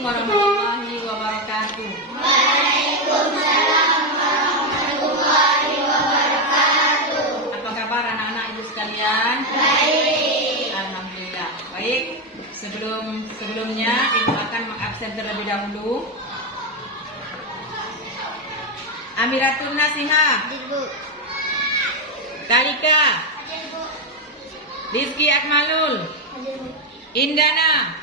warahmatullahi wabarakatuh. Waalaikumsalam warahmatullahi wabarakatuh. Apa kabar anak-anak ibu sekalian? Baik. Alhamdulillah. Baik. Sebelumnya ibu akan mengabsen terlebih dahulu. Amiratun Nasihah, Ibu. Talika, Ibu. Rizki Akmalul, Ibu. Indana,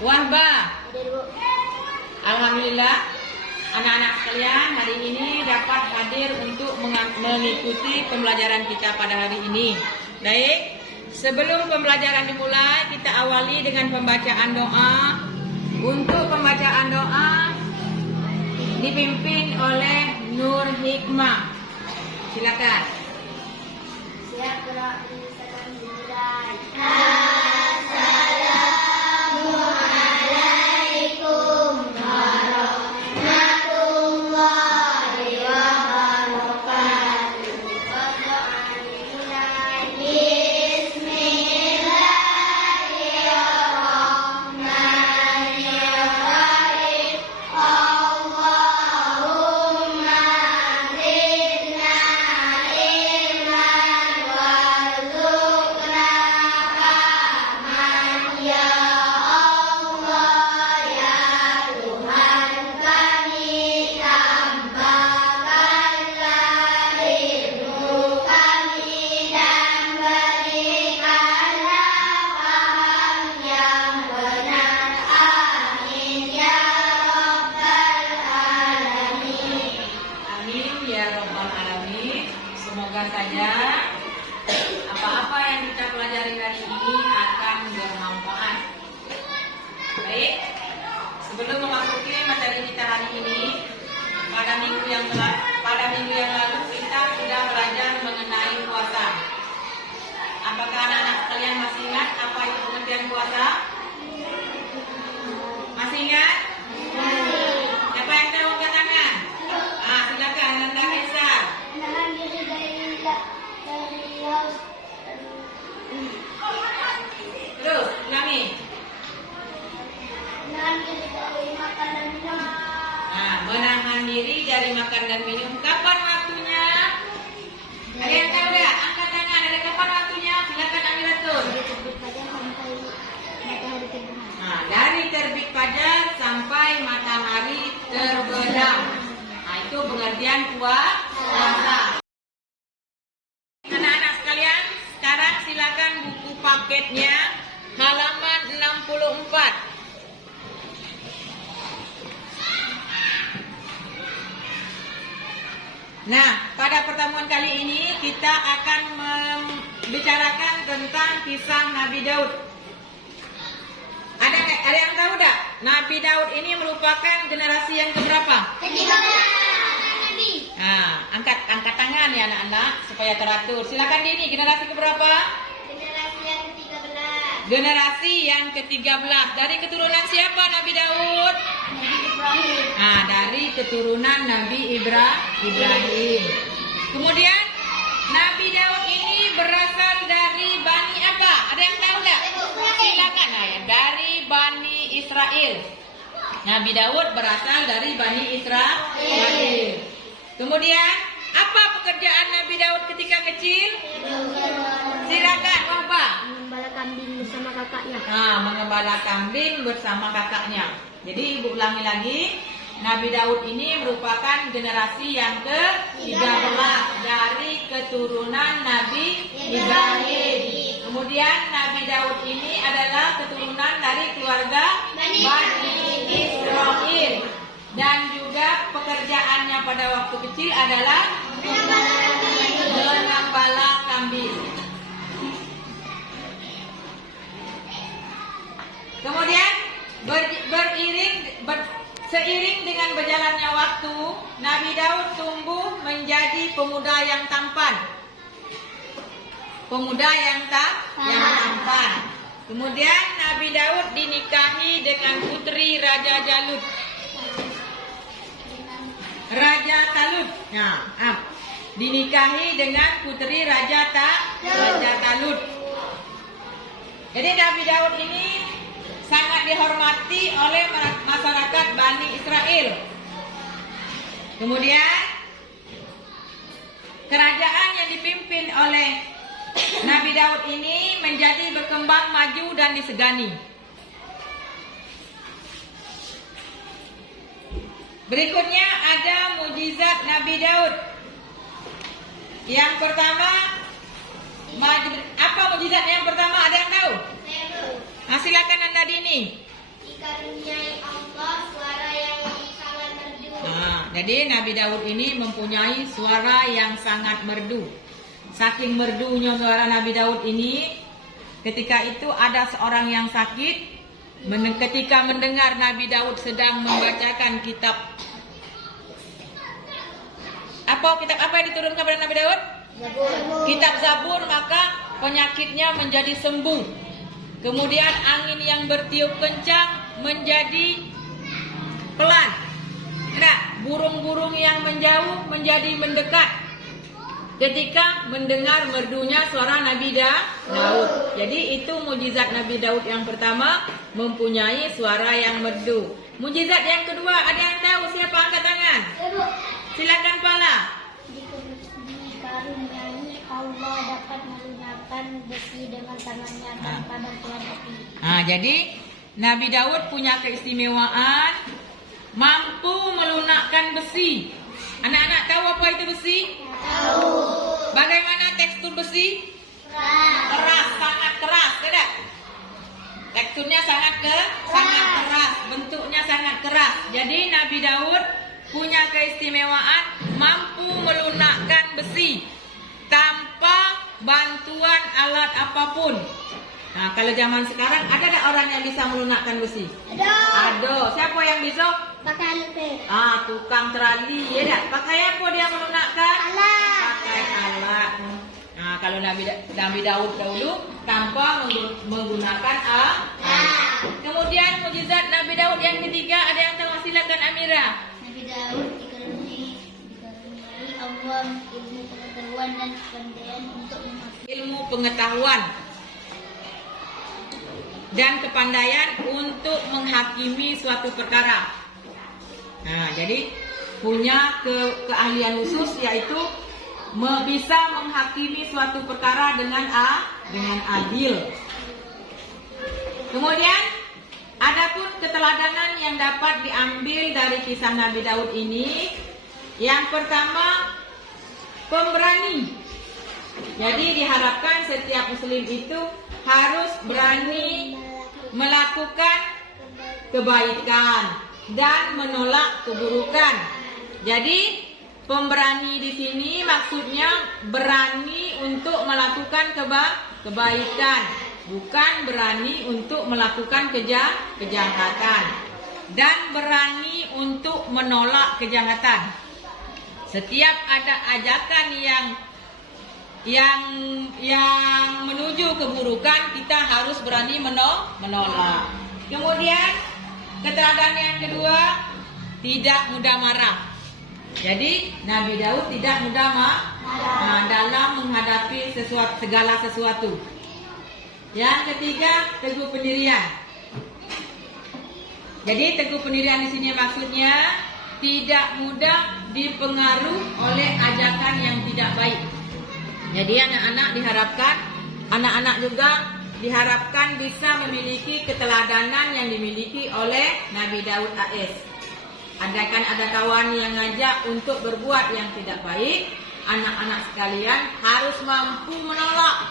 Wahba. Ibu. Alhamdulillah, anak-anak sekalian hari ini dapat hadir untuk mengikuti pembelajaran kita pada hari ini. Baik, sebelum pembelajaran dimulai, kita awali dengan pembacaan doa. Untuk pembacaan doa dipimpin oleh Nur Hikmah. Silakan. Siap gerak misalkan dimulai. Assalamualaikum warahmatullahi wabarakatuh. Berdoa dimulai. Bismillahirrahmanirrahim. Allahumma zidna ilman warzuqna fahman ya Allah ya Tuhan kami, tambahkanlah ilmu kami dan berikanlah paham yang benar. Amin ya rabbal alamin. Amin ya rabbal alamin. Semoga saja apa-apa yang kita pelajari hari ini akan bermanfaat. Baik, sebelum memasuki materi kita hari ini, pada minggu yang lalu kita sudah belajar mengenai puasa. Apakah anak-anak sekalian masih ingat apa itu pengertian puasa? Masih ingat? Siapa yang tahu angkat tangan? Silakan Nanda Kaisar. Menahan diri dari haus. Terus, ulangi. Menahan diri dari makan dan minum. Menahan diri dari makan dan minum. Kapan waktunya? Ada yang tahu nggak? Angkat tangan. Ada kapan waktunya? Silakan Amiratul. Dari terbit fajar sampai matahari terbenam. Itu pengertian puasa. Anak-anak sekalian, sekarang silakan buku paketnya halaman 64. Nah, pada pertemuan kali ini kita akan membicarakan tentang kisah Nabi Daud. Ada yang tahu tak? Nabi Daud ini merupakan generasi yang keberapa? Angkat tangan ya anak-anak supaya teratur. Silakan Dini, generasi keberapa? Generasi yang ke-13. Generasi yang ke-13. Dari keturunan siapa Nabi Daud? Nabi Ibrahim. Dari keturunan Nabi Ibrahim. Kemudian Nabi Daud ini berasal dari Bani apa? Ada yang tahu nggak? Silakan. Dari Bani Israel. Nabi Daud berasal dari Bani Israel. Kemudian apa pekerjaan Nabi Daud ketika kecil? Silakan, Wahba. Mengembala kambing bersama kakaknya. Mengembala kambing bersama kakaknya. Jadi ibu ulangi lagi, Nabi Daud ini merupakan generasi yang ke-13 dari keturunan Nabi Ibrahim. Kemudian Nabi Daud ini adalah keturunan dari keluarga Bani Israel. Dan juga pekerjaannya pada waktu kecil adalah mengembala kambing. Kemudian seiring dengan berjalannya waktu, Nabi Daud tumbuh menjadi pemuda yang tampan. Pemuda yang tampan. Kemudian Nabi Daud dinikahi dengan putri Raja Talut. Dinikahi dengan putri Raja Talut. Jadi Nabi Daud ini sangat dihormati oleh masyarakat Bani Israel. Kemudian kerajaan yang dipimpin oleh Nabi Daud ini menjadi berkembang maju dan disegani. Berikutnya ada mukjizat Nabi Daud. Yang pertama, apa mukjizat yang pertama? Ada yang tahu? Silakan Anda Dini. Dikaruniai Allah suara yang sangat merdu. Jadi Nabi Daud ini mempunyai suara yang sangat merdu. Saking merdunya suara Nabi Daud ini, ketika itu ada seorang yang sakit. Ketika mendengar Nabi Daud sedang membacakan kitab apa yang diturunkan kepada Nabi Daud? Kitab Zabur, maka penyakitnya menjadi sembuh. Kemudian angin yang bertiup kencang menjadi pelan. Burung-burung yang menjauh menjadi mendekat ketika mendengar merdunya suara Nabi Daud. Jadi itu mukjizat Nabi Daud yang pertama, mempunyai suara yang merdu. Mukjizat yang kedua, ada yang tahu? Siapa angkat tangan? Silakan Pala. Dikaruniai Allah dapat melunakkan besi dengan tangannya tanpa bantuan api. Jadi Nabi Daud punya keistimewaan mampu melunakkan besi. Anak-anak tahu apa itu besi? Tahu. Bagaimana tekstur besi? Keras, sangat keras, tidak? Teksturnya sangat keras, bentuknya sangat keras. Jadi Nabi Daud punya keistimewaan mampu melunakkan besi tanpa bantuan alat apapun. Kalau zaman sekarang ada tak orang yang bisa melunakkan besi? Ada. Siapa yang bisa? Pakai alat. Tukang terali, ya tak? Pakai apa dia melunakkan? Alat. Pakai alat. Kalau Nabi Daud dahulu tanpa menggunakan alat. Kemudian mukjizat Nabi Daud yang ketiga, ada yang tahu? Silakan Amira. Nabi Daud dikaruniai Allah ilmu pengetahuan dan kepandaian untuk Ilmu pengetahuan dan kepandaian untuk menghakimi suatu perkara. Jadi punya keahlian khusus, yaitu bisa menghakimi suatu perkara dengan adil. Kemudian adapun keteladanan yang dapat diambil dari kisah Nabi Daud ini, yang pertama, pemberani. Jadi diharapkan setiap muslim itu harus berani melakukan kebaikan dan menolak keburukan. Jadi pemberani di sini maksudnya berani untuk melakukan kebaikan, bukan berani untuk melakukan kejahatan, dan berani untuk menolak kejahatan. Setiap ada ajakan yang menuju keburukan, kita harus berani menolak. Kemudian keteladanan yang kedua, tidak mudah marah. Jadi Nabi Daud tidak mudah marah dalam menghadapi segala sesuatu. Yang ketiga, teguh pendirian. Jadi teguh pendirian di sini maksudnya tidak mudah dipengaruhi oleh ajakan yang tidak baik. Jadi anak-anak juga diharapkan bisa memiliki keteladanan yang dimiliki oleh Nabi Daud AS. Andaikan ada kawan yang ngajak untuk berbuat yang tidak baik, anak-anak sekalian harus mampu menolak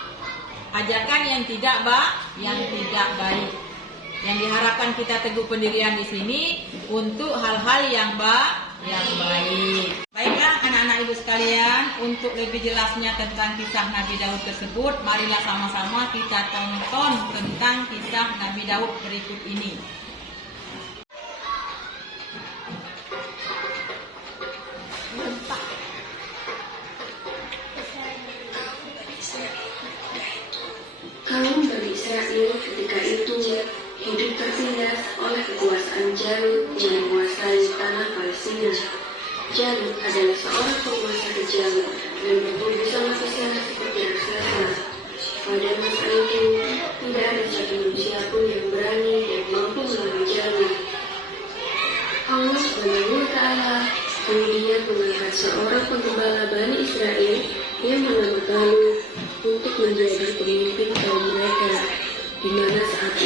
ajakan yang tidak baik. Yang diharapkan kita teguh pendirian di sini untuk hal-hal yang baik. Baiklah anak-anak ibu sekalian, untuk lebih jelasnya tentang kisah Nabi Daud tersebut, marilah sama-sama kita tonton tentang kisah Nabi Daud berikut ini. Kaum Bani Israel ketika itu hidup tertindas oleh kekuasaan Jalut yang menguasai tanah Palestina. Jalut adalah seorang penguasa kejam dan bertubuh sangat besar seperti raksasa. Pada masa itu, tidak ada satu manusia pun yang berani dan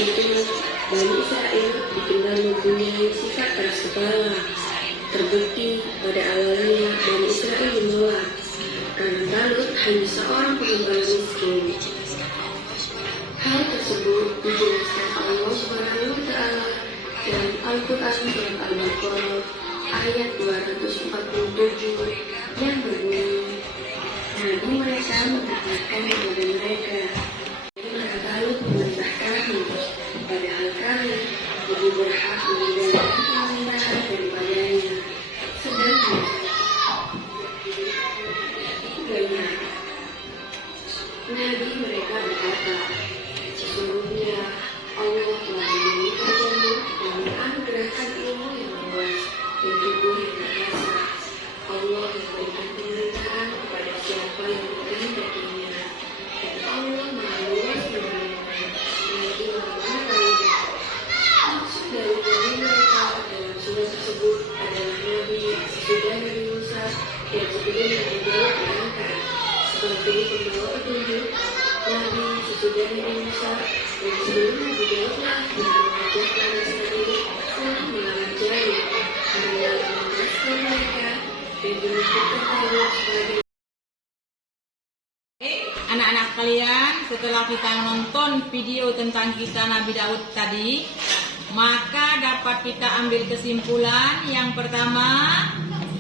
itu, Bani Israel dikenal mempunyai sifat keras kepala. Terbukti pada awalnya Bani Israel menolak karena Talut hanya seorang pengembala miskin. Hal tersebut dijelaskan Allah Subhanahu wa Ta'ala dalam Al-Quran surat Al-Baqarah ayat 247 yang berbunyi, Nabi mereka mengatakan kepada mereka, maka Talut menyembah kami, padahal kami lebih berhak meninggalkan penyembahan daripadanya. Sedangkan benar, Nabi mereka berkata, sesungguhnya Allah telah memberikan jamu dan menganugerahkan ilmu yang luas dan tubuh yang perkasa. Allah memberikan pemerintahan kepada siapa yang menghendaki-Nya, dan Allah Maha Luas menerimanya, lagi Maha Mengetahuinya. Maksud dari Nabi mereka dalam surat tersebut adalah Nabi sesudah Nabi Musa dan sebelum Nabi Daud diangkat sebagai pembawa petunjuk, Nabi sesudah Nabi Musa dan sebelum Nabi Daudlah yang mengajarkan Israel untuk mengajari dan membebaskan mereka dan menunjukkan Allah sebagai anak-anak sekalian, setelah kita nonton video tentang kisah Nabi Daud tadi, maka dapat kita ambil kesimpulan. Yang pertama,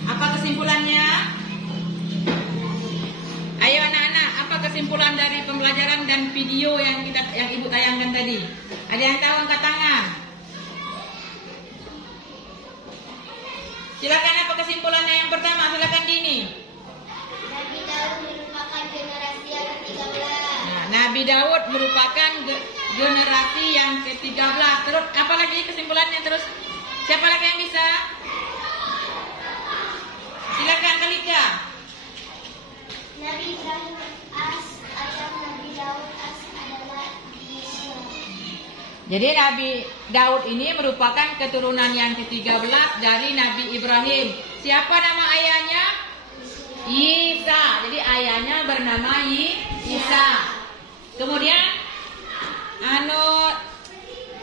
apa kesimpulannya? Ayo anak-anak, apa kesimpulan dari pembelajaran dan video yang ibu tayangkan tadi? Ada yang tahu, angkat tangan. Silakan, apa kesimpulannya yang pertama? Silakan Dini. Nabi Daud merupakan generasi yang ke-13. Nah, Nabi Daud merupakan generasi yang ke-13. Terus apa lagi kesimpulannya terus? Siapa lagi yang bisa? Silakan Kalika. Nabi Ibrahim as ayam Nabi Daud as adalah Yesua. Jadi Nabi Daud ini merupakan keturunan yang ke-13 dari Nabi Ibrahim. Siapa nama ayahnya? Isa. Jadi ayahnya bernama Isa. Kemudian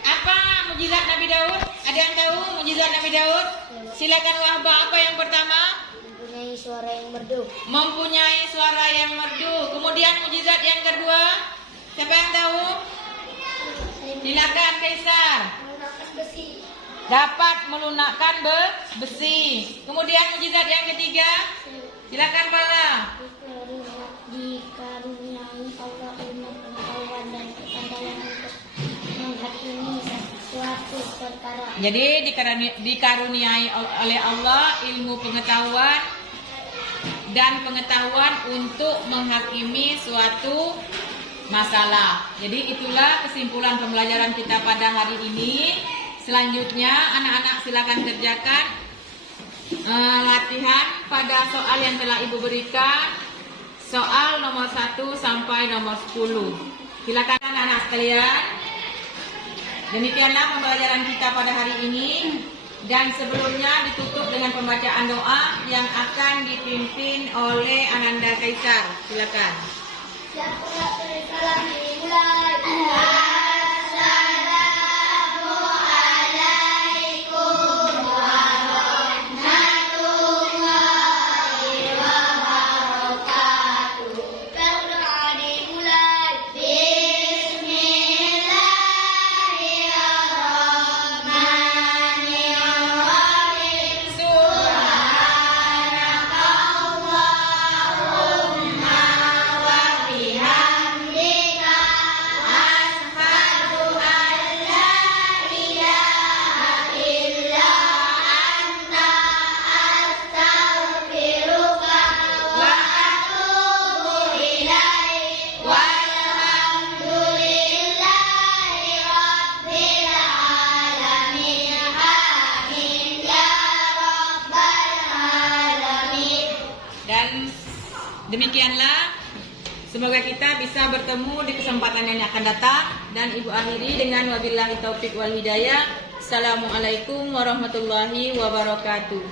apa mukjizat Nabi Daud? Ada yang tahu mukjizat Nabi Daud? Silakan Wahbah, apa yang pertama? Mempunyai suara yang merdu. Mempunyai suara yang merdu. Kemudian mukjizat yang kedua? Siapa yang tahu? Silakan Kaisar. Melunakkan besi. Dapat melunakkan besi. Kemudian mukjizat yang ketiga? Silakan Bala. Dikaruniai Allah ilmu pengetahuan dan kepandaian untuk menghakimi suatu perkara. Jadi dikaruniai oleh Allah ilmu pengetahuan dan pengetahuan untuk menghakimi suatu masalah. Jadi itulah kesimpulan pembelajaran kita pada hari ini. Selanjutnya anak-anak silakan kerjakan latihan pada soal yang telah Ibu berikan. Soal nomor 1 sampai nomor 10. Silakan anak-anak sekalian. Demikianlah pembelajaran kita pada hari ini. Dan sebelumnya ditutup dengan pembacaan doa yang akan dipimpin oleh Ananda Kaisar. Silakan. Salam dimulai. Dan demikianlah, semoga kita bisa bertemu di kesempatan yang akan datang. Dan Ibu akhiri dengan wabillahi taufik wal hidayah. Assalamualaikum warahmatullahi wabarakatuh.